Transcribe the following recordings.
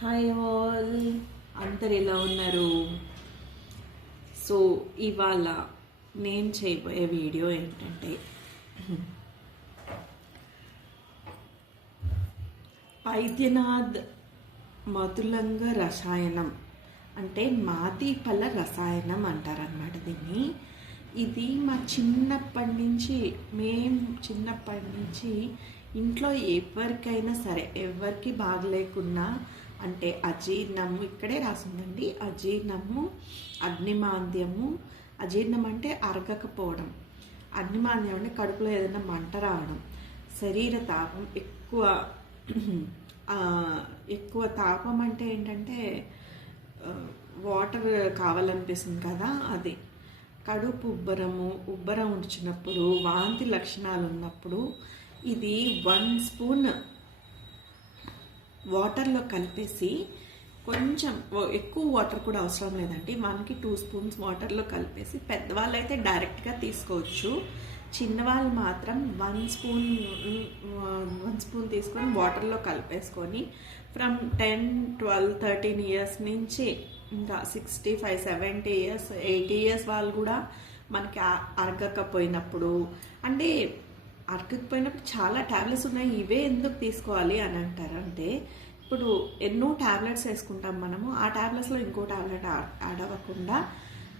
Hi all అందరు ఎలా ఉన్నారు? సో ఇవాళ నేను చేయబోయే వీడియో ఏంటంటే వైద్యనాథ్ మధులంగ రసాయనం అంటే మాదీపల రసాయనం అంటారనమాట దీన్ని. ఇది మా చిన్నప్పటి నుంచి మేము చిన్నప్పటి నుంచి ఇంట్లో ఎవరికైనా సరే ఎవరికి బాగలేకున్నా అంటే అజీర్ణము ఇక్కడే రాసిందండి. అజీర్ణము అగ్నిమాంద్యము. అజీర్ణం అంటే అరగకపోవడం. అగ్నిమాంద్యం అంటే కడుపులో ఏదైనా మంట రావడం. శరీర తాపం ఎక్కువ ఎక్కువ తాపం అంటే ఏంటంటే వాటర్ కావాలనిపిస్తుంది కదా అది. కడుపు ఉబ్బరము ఉబ్బరం ఉంచినప్పుడు వాంతి లక్షణాలు ఉన్నప్పుడు ఇది వన్ స్పూన్ వాటర్లో కలిపేసి కొంచెం ఎక్కువ వాటర్ కూడా అవసరం లేదండి. మనకి టూ స్పూన్స్ వాటర్లో కలిపేసి పెద్దవాళ్ళు అయితే డైరెక్ట్గా తీసుకోవచ్చు. చిన్నవాళ్ళు మాత్రం వన్ స్పూన్ వన్ స్పూన్ తీసుకొని వాటర్లో కలిపేసుకొని from ten twelve thirteen years నుంచి ఇంకా sixty five seventy years eighty years వాళ్ళు కూడా మనకి అరగకపోయినప్పుడు అంటే అరగకపోయినప్పుడు చాలా ట్యాబ్లెట్స్ ఉన్నాయి ఇవే ఎందుకు తీసుకోవాలి అని అంటారు. అంటే ఇప్పుడు ఎన్నో ట్యాబ్లెట్స్ వేసుకుంటాం మనము ఆ ట్యాబ్లెట్స్లో ఇంకో ట్యాబ్లెట్ యాడ్ అవ్వకుండా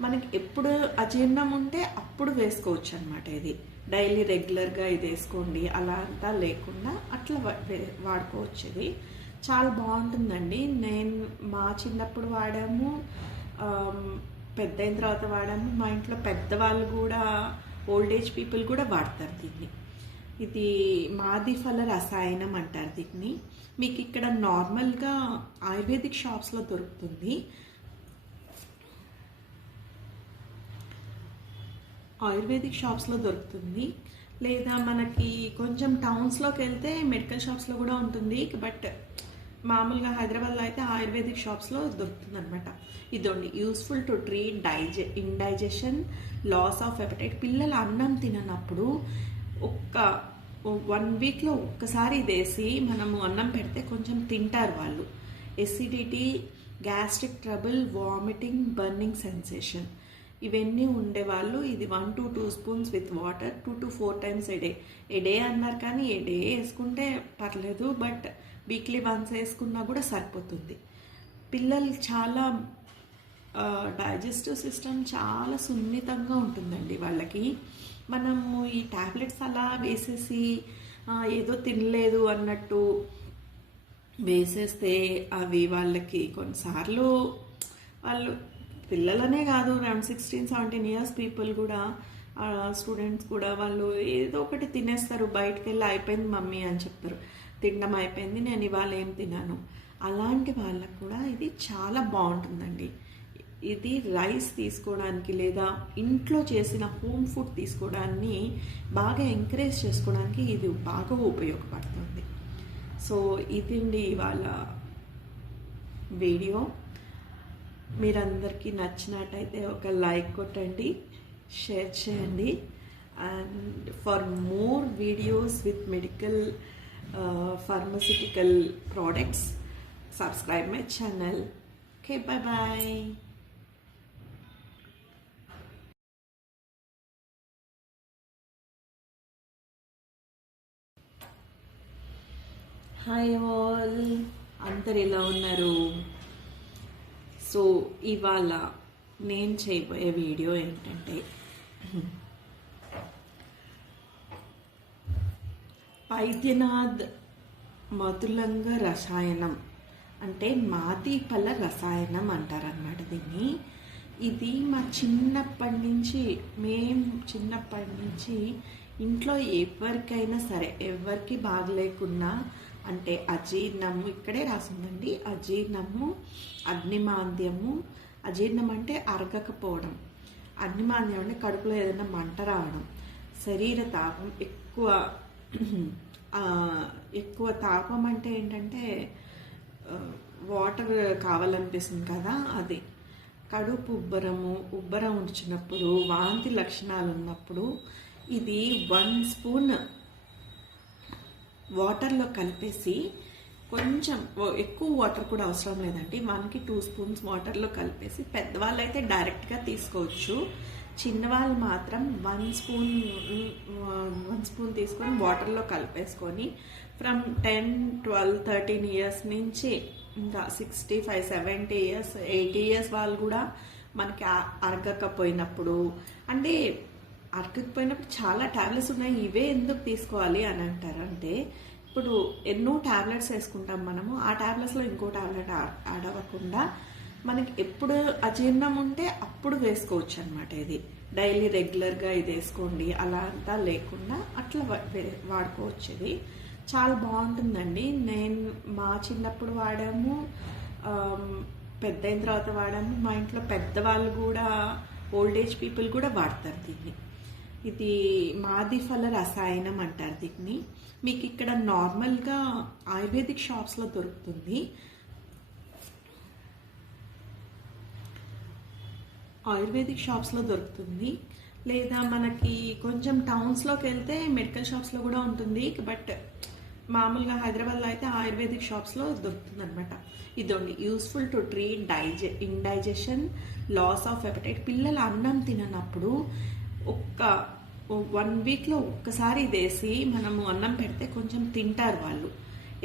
మనకి ఎప్పుడు అజీర్ణం ఉంటే అప్పుడు వేసుకోవచ్చు అనమాట ఇది. డైలీ రెగ్యులర్గా ఇది వేసుకోండి అలా అంతా లేకుండా అట్లా వా- వాడుకోవచ్చు ఇది. చాలా బాగుంటుందండి. నేను మా చిన్నప్పుడు వాడాము పెద్ద అయిన తర్వాత వాడాము. మా ఇంట్లో పెద్దవాళ్ళు కూడా ఓల్డ్ ఏజ్ పీపుల్ కూడా వాడతారు దీన్ని. ఇది మాదిఫల రసాయనం అంటారు దీన్ని. మీకు ఇక్కడ నార్మల్గా ఆయుర్వేదిక్ షాప్స్లో దొరుకుతుంది. ఆయుర్వేదిక్ షాప్స్లో దొరుకుతుంది. లేదా మనకి కొంచెం టౌన్స్లోకి వెళ్తే మెడికల్ షాప్స్లో కూడా ఉంటుంది. బట్ మామూలుగా హైదరాబాద్లో అయితే ఆయుర్వేదిక్ షాప్స్లో దొరుకుతుంది అనమాట ఇదండి యూస్ఫుల్ టు ట్రీట్ డైజె ఇండైజెషన్ లాస్ ఆఫ్ ఎపటైట్ పిల్లలు అన్నం తిననప్పుడు ఒక్క వన్ వీక్లో ఒక్కసారి ఇదేసి మనము అన్నం పెడితే కొంచెం తింటారు వాళ్ళు. Acidity gastric trouble vomiting burning sensation ఇవన్నీ ఉండేవాళ్ళు ఇది one to two spoons with water two to four times a day. A day అన్నారు కానీ ఏ డే వేసుకుంటే పర్లేదు బట్ వీక్లీ వన్స్ వేసుకున్నా కూడా సరిపోతుంది. పిల్లలు చాలా డైజెస్టివ్ సిస్టమ్ చాలా సున్నితంగా ఉంటుందండి వాళ్ళకి. మనము ఈ టాబ్లెట్స్ అలా వేసేసి ఏదో తినలేదు అన్నట్టు వేసేస్తే అవి వాళ్ళకి కొన్నిసార్లు వాళ్ళు పిల్లలనే కాదు around sixteen seventeen years people కూడా స్టూడెంట్స్ కూడా వాళ్ళు ఏదో ఒకటి తినేస్తారు. బయటకు వెళ్ళి అయిపోయింది మమ్మీ అని చెప్తారు. తినడం అయిపోయింది నేను ఇవాళ ఏం తిన్నాను అలాంటి వాళ్ళకు కూడా ఇది చాలా బాగుంటుందండి. ఇది రైస్ తీసుకోవడానికి లేదా ఇంట్లో చేసిన హోమ్ ఫుడ్ తీసుకోవడాన్ని బాగా ఎంకరేజ్ చేసుకోవడానికి ఇది బాగా ఉపయోగపడుతుంది. సో ఇదండి ఇవాళ వీడియో మీరందరికీ నచ్చినట్టయితే ఒక లైక్ కొట్టండి షేర్ చేయండి. And for more videos with medical pharmaceutical products subscribe my channel okay bye bye hi all అందరు ఎలా ఉన్నారు? సో ఇవాళ నేను చేయబోయే వీడియో ఏంటంటే వైద్యనాథ్ మధులంగ రసాయనం అంటే మాదీపల రసాయనం అంటారన్నమాట దీన్ని. ఇది మా చిన్నప్పటి నుంచి మేము చిన్నప్పటి నుంచి ఇంట్లో ఎవరికైనా సరే ఎవరికి బాగలేకున్నా అంటే అజీర్ణము ఇక్కడే రాసిందండి. అజీర్ణము అగ్నిమాంద్యము. అజీర్ణం అంటే అరగకపోవడం. అగ్నిమాంద్యం అంటే కడుపులో ఏదైనా మంట రావడం. శరీర తాపం ఎక్కువ ఎక్కువ తాపం అంటే ఏంటంటే వాటర్ కావాలనిపిస్తుంది కదా అది. కడుపు ఉబ్బరము ఉబ్బరం ఉంచినప్పుడు వాంతి లక్షణాలు ఉన్నప్పుడు ఇది వన్ స్పూన్ వాటర్లో కలిపేసి కొంచెం ఎక్కువ వాటర్ కూడా అవసరం లేదండి. మనకి టూ స్పూన్స్ వాటర్లో కలిపేసి పెద్దవాళ్ళు అయితే డైరెక్ట్గా తీసుకోవచ్చు. చిన్నవాళ్ళు మాత్రం వన్ స్పూన్ వన్ స్పూన్ తీసుకొని వాటర్లో కలిపేసుకొని from ten twelve thirteen years నుంచి ఇంకా sixty five seventy years eighty years వాళ్ళు కూడా మనకి అరగకపోయినప్పుడు అంటే అరగకపోయినప్పుడు చాలా టాబ్లెట్స్ ఉన్నాయి ఇవే ఎందుకు తీసుకోవాలి అని అంటారు. అంటే ఇప్పుడు ఎన్నో టాబ్లెట్స్ వేసుకుంటాం మనము ఆ టాబ్లెట్స్లో ఇంకో టాబ్లెట్ ఆడవకుండా మనకి ఎప్పుడు అజీర్ణం ఉంటే అప్పుడు వేసుకోవచ్చు అనమాట ఇది. డైలీ రెగ్యులర్గా ఇది వేసుకోండి అలా అంతా లేకుండా అట్లా వా- వాడుకోవచ్చు ఇది. చాలా బాగుంటుందండి. నేను మా చిన్నప్పుడు వాడాము పెద్ద అయిన తర్వాత వాడాము. మా ఇంట్లో పెద్దవాళ్ళు కూడా ఓల్డ్ ఏజ్ పీపుల్ కూడా వాడతారు దీన్ని. ఇది మాది ఫల రసాయనం అంటారు దీన్ని. మీకు ఇక్కడ నార్మల్గా ఆయుర్వేదిక్ షాప్స్లో దొరుకుతుంది. ఆయుర్వేదిక్ షాప్స్లో దొరుకుతుంది. లేదా మనకి కొంచెం టౌన్స్లోకి వెళ్తే మెడికల్ షాప్స్లో కూడా ఉంటుంది. బట్ మామూలుగా హైదరాబాద్లో అయితే ఆయుర్వేదిక్ షాప్స్లో దొరుకుతుంది అనమాట ఇదండి యూస్ఫుల్ టు ట్రీట్ డైజె ఇండైజెషన్ లాస్ ఆఫ్ ఎపటైట్. పిల్లలు అన్నం తిననప్పుడు ఒక్క వన్ వీక్లో ఒక్కసారి ఇదేసి మనము అన్నం పెడితే కొంచెం తింటారు వాళ్ళు.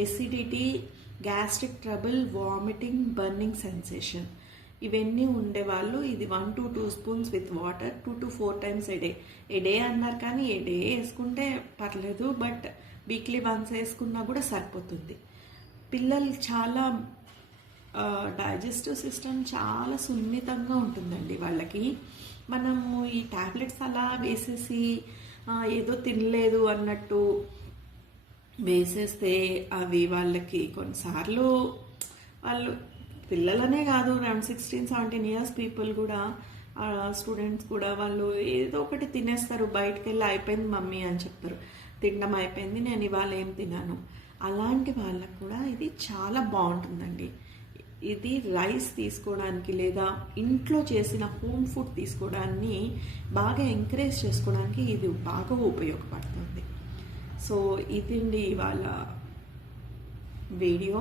Acidity gastric trouble vomiting burning sensation. ఇవన్నీ ఉండేవాళ్ళు ఇది one to two spoons with water two to four times a day. A day అన్నారు కానీ ఏ డే వేసుకుంటే పర్లేదు బట్ వీక్లీ వన్స్ వేసుకున్నా కూడా సరిపోతుంది. పిల్లలు చాలా డైజెస్టివ్ సిస్టమ్ చాలా సున్నితంగా ఉంటుందండి వాళ్ళకి. మనము ఈ టాబ్లెట్స్ అలా వేసేసి ఏదో తినలేదు అన్నట్టు వేసేస్తే అవి వాళ్ళకి కొన్నిసార్లు వాళ్ళు పిల్లలనే కాదు around sixteen seventeen years people కూడా స్టూడెంట్స్ కూడా వాళ్ళు ఏదో ఒకటి తినేస్తారు. బయటకు వెళ్ళి అయిపోయింది మమ్మీ అని చెప్తారు తినడం అయిపోయింది నేను ఇవాళ ఏం తినాను. అలాంటి వాళ్ళకు కూడా ఇది చాలా బాగుంటుందండి. ఇది రైస్ తీసుకోవడానికి లేదా ఇంట్లో చేసిన హోమ్ ఫుడ్ తీసుకోవడాన్ని బాగా ఎంకరేజ్ చేసుకోవడానికి ఇది బాగా ఉపయోగపడుతుంది. సో ఇదండి ఇవాళ వీడియో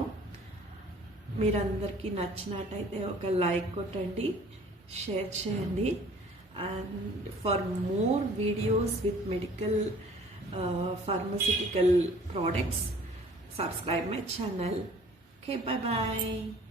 మీరందరికీ నచ్చినట్టయితే ఒక లైక్ కొట్టండి షేర్ చేయండి. And for more videos with medical pharmaceutical products subscribe my channel okay bye bye